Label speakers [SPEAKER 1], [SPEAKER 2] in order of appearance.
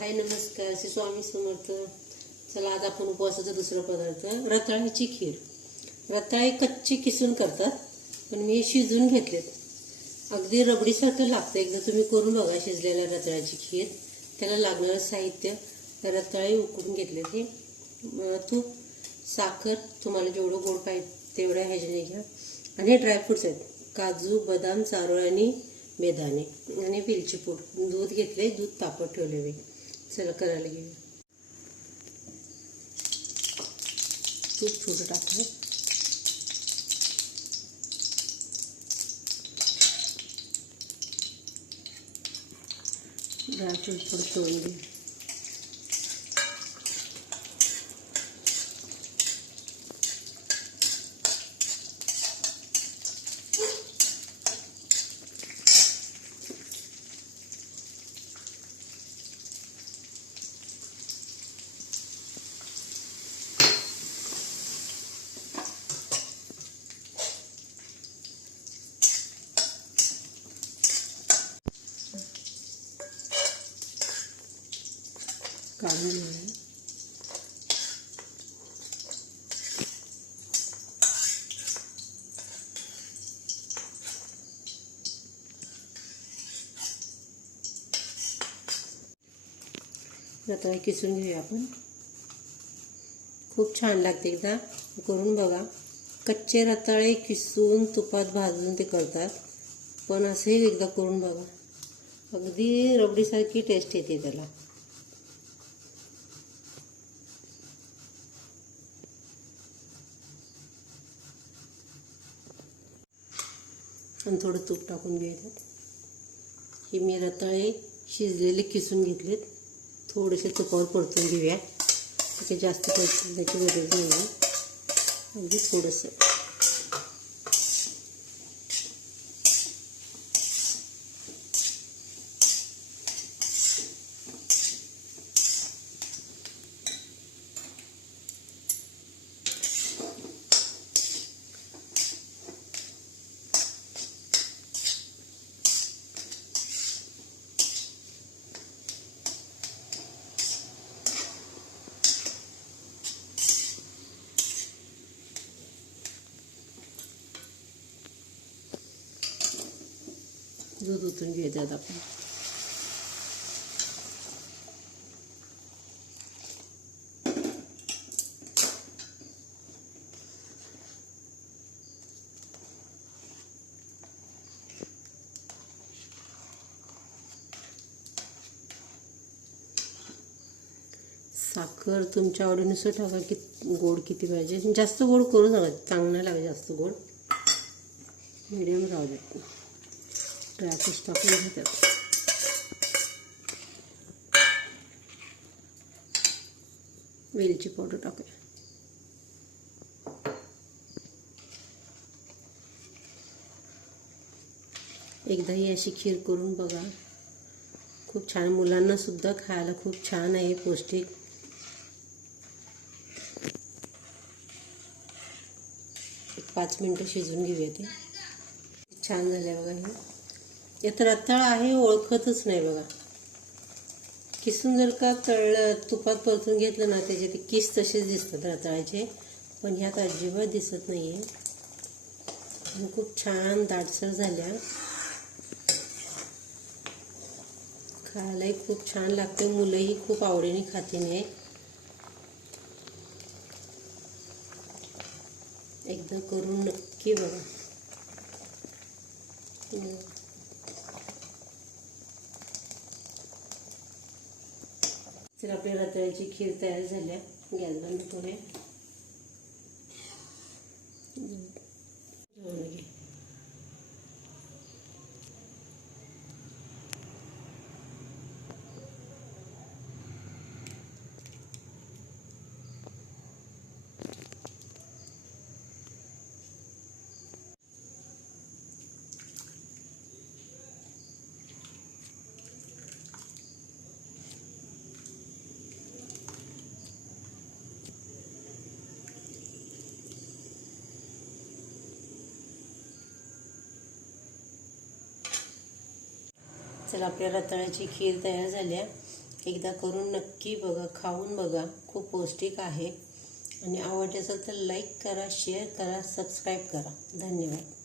[SPEAKER 1] हाय नमस्कार. श्री स्वामी समर्थ. चला आज आपण उपवासाचा दुसरा पदार्थ रताळ्याची खीर. रताळे कच्ची किसून करतात पण मी शिजून घेतलेत. अगदी रबडीसारखं लागतं. एकदा तुम्ही करून बघा शिजलेल्या रताळ्याची खीर. त्याला लागणारं साहित्य रताळे उकडून घेतले ते तूप साखर तुम्हाला जेवढं गोड पाहिजे तेवढ्या ह्याच्याने घ्या. आणि हे ड्रायफ्रुट्स आहेत. काजू बदाम चारोळ आणि बेदाणे आणि वेलची पूड. दूध घेतले दूध तापत ठेवले मी. चला करायला घेऊ तूप छोटं टाकलं ड्रायफ्रूट थोडं तळून घेऊ काढून आता किसून घेऊया आपण. खूप छान लागते एकदा. करून बघा. कच्चे रताळे किसून तुपात भाजून ते करतात. पण असंही एकदा करून बघा. अगदी रबडीसारखी टेस्ट येते त्याला. आणि थोडं तूप टाकून घ्यायचं. हे मी रताळे शिजलेले किसून घेतलेत. थोडेसे तुपावर परतून घेऊया. त्याचे जास्त परतण्याची गरज नाही. आहे अगदी थोडंसं. दूध ओतून घ्यायचं आपण. साखर तुमच्या आवडीनुसार टाका की गोड किती पाहिजे. जास्त गोड करू नका चांगलं लागेल जास्त गोड. मिडियम राहू दे ड्रायफ्रूट्स टाकून घेतात वेलची पावडर टाकूया एकदा ही अशी खीर करून बघा. खूप छान मुलांना सुद्धा खायला खूप छान आहे पौष्टिक. एक पाच मिनटं शिजून घेऊया ते. छान झाले बघा हे. यात रताळ आहे ओळखतच नाही बघा. किसून जर का तळलं तुपात परतून घेतलं ना त्याचे ते किस तसेच दिसतात रताळाचे. पण ह्यात अजिबात दिसत नाही आहे खूप छान दाटसर झाल्या. खायलाही खूप छान लागते. मुलंही खूप आवडीने खातीन आहे एकदा करून नक्की बघा. तर आपल्या रताळ्याची खीर तयार झाल्या. गॅस बंद करूया. चला आपल्या रताळ्याची खीर तयार झाली आहे. एकदा करून नक्की बघा खाऊन बघा. खूप पौष्टिक आहे. आणि आवडले असेल तर लाईक करा शेअर करा सबस्क्राईब करा. धन्यवाद.